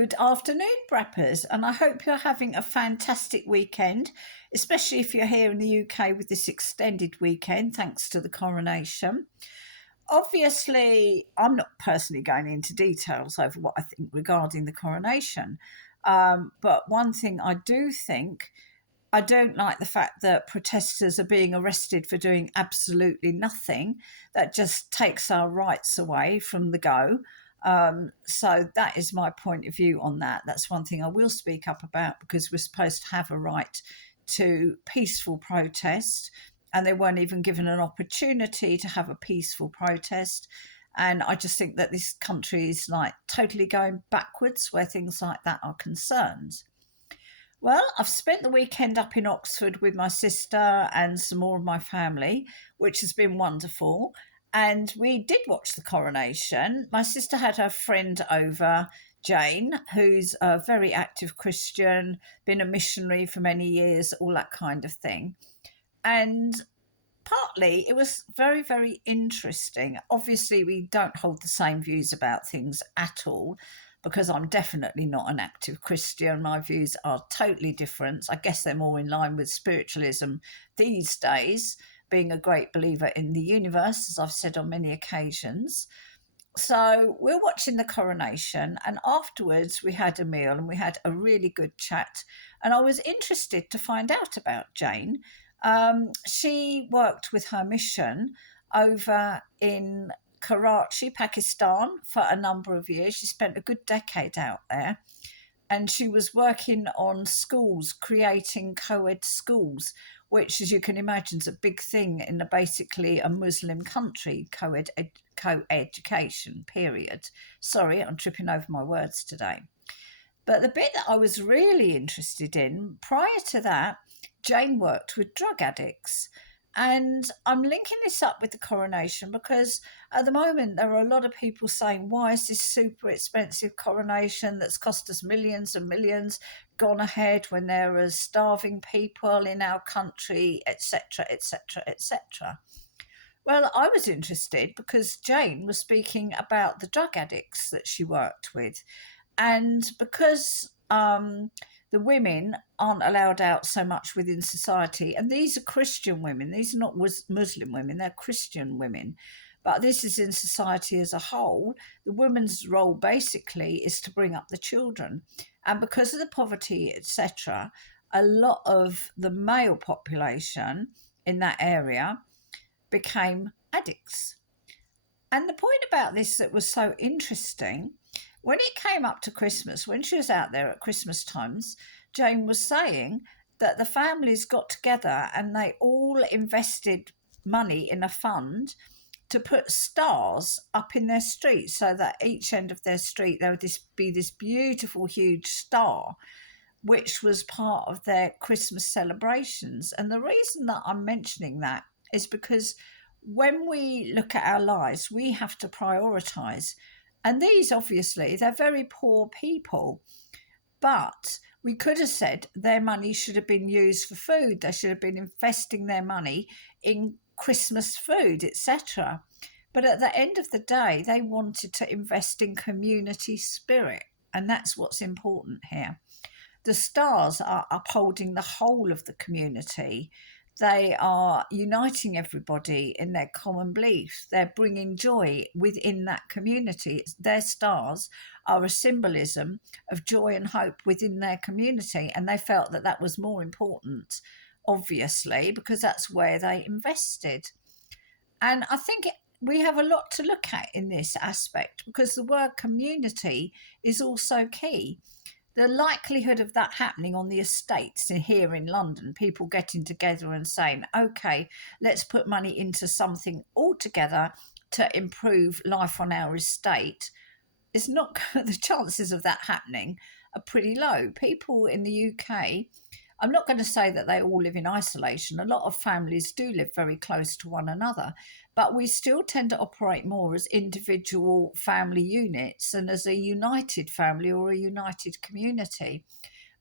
Good afternoon, Brappers, and I hope you're having a fantastic weekend, especially if you're here in the UK with this extended weekend, thanks to the coronation. Obviously, I'm not personally going into details over what I think regarding the coronation, but one thing I do think, I don't like the fact that protesters are being arrested for doing absolutely nothing. That just takes our rights away from the go. So that is my point of view on that. That's one thing I will speak up about because we're supposed to have a right to peaceful protest, and they weren't even given an opportunity to have a peaceful protest. And I just think that this country is like totally going backwards where things like that are concerned. Well, I've spent the weekend up in Oxford with my sister and some more of my family, which has been wonderful. And we did watch the coronation. My sister had her friend over, Jane, who's a very active Christian, been a missionary for many years, all that kind of thing. And partly it was very, very interesting. Obviously, we don't hold the same views about things at all because I'm definitely not an active Christian. My views are totally different. I guess they're more in line with spiritualism these days, being a great believer in the universe, as I've said on many occasions. So we're watching the coronation, and afterwards we had a meal and we had a really good chat. And I was interested to find out about Jane. She worked with her mission over in Karachi, Pakistan, for a number of years. She spent a good decade out there, and she was working on schools, creating co-ed schools, which, as you can imagine, is a big thing in basically a Muslim country, co-education, period. Sorry, I'm tripping over my words today. But the bit that I was really interested in, prior to that, Jane worked with drug addicts. And I'm linking this up with the coronation because at the moment there are a lot of people saying, why is this super expensive coronation that's cost us millions and millions gone ahead when there are starving people in our country, etc., etc., etc. Well, I was interested because Jane was speaking about the drug addicts that she worked with. And because the women aren't allowed out so much within society, and these are Christian women, these are not Muslim women, they're Christian women, but this is in society as a whole. The woman's role basically is to bring up the children, and because of the poverty, etc., a lot of the male population in that area became addicts. And the point about this that was so interesting, when it came up to Christmas, when she was out there at Christmas times, Jane was saying that the families got together and they all invested money in a fund to put stars up in their street so that each end of their street there would be this beautiful, huge star, which was part of their Christmas celebrations. And the reason that I'm mentioning that is because when we look at our lives, we have to prioritise. And these, obviously, they're very poor people. But we could have said their money should have been used for food. They should have been investing their money in Christmas food, etc. But at the end of the day, they wanted to invest in community spirit. And that's what's important here. The stars are upholding the whole of the community. They are uniting everybody in their common beliefs. They're bringing joy within that community. Their stars are a symbolism of joy and hope within their community. And they felt that that was more important, obviously, because that's where they invested. And I think we have a lot to look at in this aspect because the word community is also key. The likelihood of that happening on the estates here in London, people getting together and saying, okay, let's put money into something altogether to improve life on our estate, is not the chances of that happening are pretty low. People in the UK, I'm not going to say that they all live in isolation. A lot of families do live very close to one another, but we still tend to operate more as individual family units and as a united family or a united community.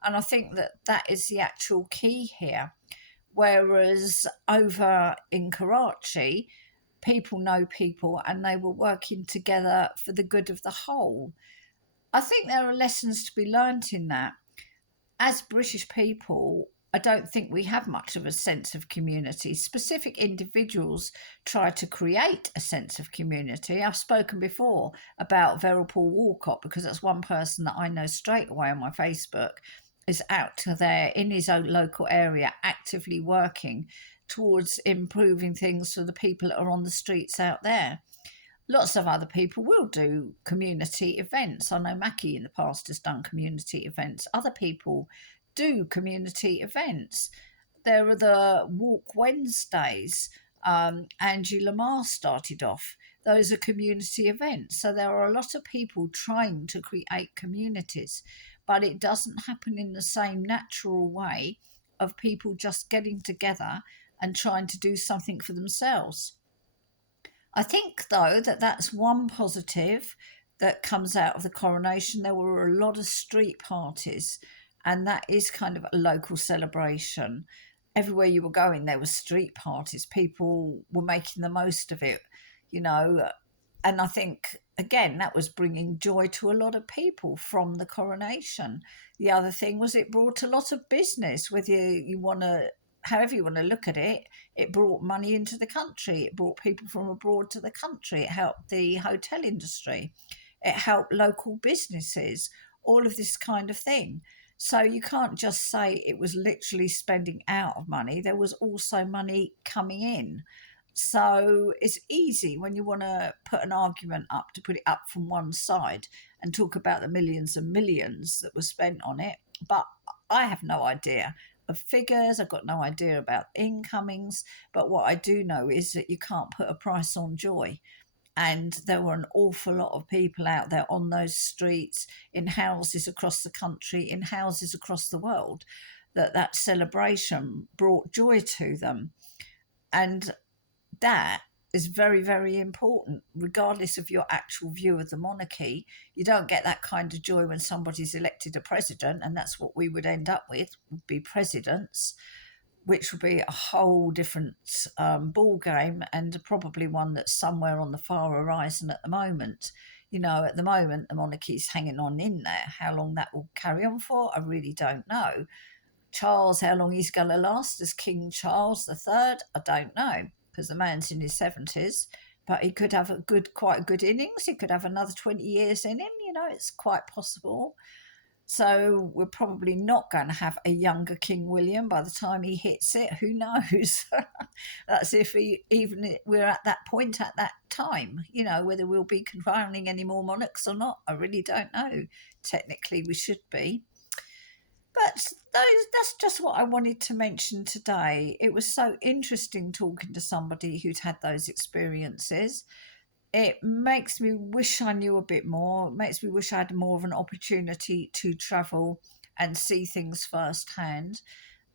And I think that that is the actual key here. Whereas over in Karachi, people know people and they were working together for the good of the whole. I think there are lessons to be learnt in that. As British people, I don't think we have much of a sense of community. Specific individuals try to create a sense of community. I've spoken before about Paul Walcott because that's one person that I know straight away on my Facebook is out there in his own local area actively working towards improving things for the people that are on the streets out there. Lots of other people will do community events. I know Mackie in the past has done community events. Other people do community events. There are the Walk Wednesdays. Angie Lamar started off. Those are community events. So there are a lot of people trying to create communities, but it doesn't happen in the same natural way of people just getting together and trying to do something for themselves. I think, though, that that's one positive that comes out of the coronation. There were a lot of street parties, and that is kind of a local celebration. Everywhere you were going, there were street parties. People were making the most of it, you know. And I think, again, that was bringing joy to a lot of people from the coronation. The other thing was it brought a lot of business, whether you want to, however you want to look at it. It brought money into the country. It brought people from abroad to the country. It helped the hotel industry. It helped local businesses, all of this kind of thing. So you can't just say it was literally spending out of money. There was also money coming in. So it's easy when you want to put an argument up to put it up from one side and talk about the millions and millions that were spent on it. But I have no idea of figures. I've got no idea about incomings. But what I do know is that you can't put a price on joy. And there were an awful lot of people out there on those streets, in houses across the country, in houses across the world, that celebration brought joy to them. And that is very, very important, regardless of your actual view of the monarchy. You don't get that kind of joy when somebody's elected a president, and that's what we would end up with, would be presidents, which would be a whole different ball game, and probably one that's somewhere on the far horizon at the moment. You know, at the moment, the monarchy's hanging on in there. How long that will carry on for, I really don't know. Charles, how long he's going to last as King Charles III, I don't know, because the man's in his 70s, but he could have quite a good innings. He could have another 20 years in him, you know, it's quite possible. So we're probably not going to have a younger King William by the time he hits it. Who knows? That's if we're at that point at that time, you know, whether we'll be crowning any more monarchs or not. I really don't know. Technically, we should be. But that's just what I wanted to mention today. It was so interesting talking to somebody who'd had those experiences. It makes me wish I knew a bit more. It makes me wish I had more of an opportunity to travel and see things firsthand,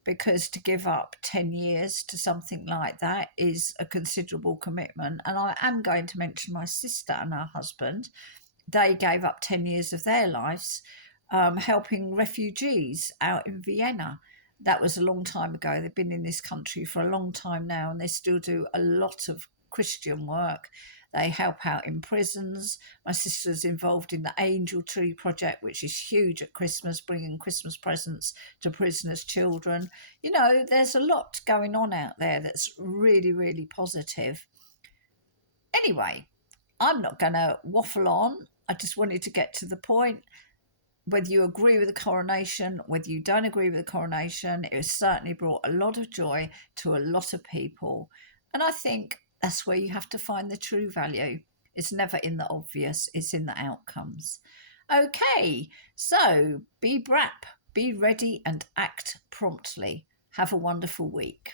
because to give up 10 years to something like that is a considerable commitment. And I am going to mention my sister and her husband. They gave up 10 years of their lives helping refugees out in Vienna. That was a long time ago. They've been in this country for a long time now, and they still do a lot of Christian work. They help out in prisons. My sister's involved in the Angel Tree Project, which is huge at Christmas, bringing Christmas presents to prisoners' children. You know, there's a lot going on out there that's really, really positive. Anyway, I'm not going to waffle on. I just wanted to get to the point. Whether you agree with the coronation, whether you don't agree with the coronation, it has certainly brought a lot of joy to a lot of people. And I think that's where you have to find the true value. It's never in the obvious, it's in the outcomes. Okay, so be BRAAP, be ready and act promptly. Have a wonderful week.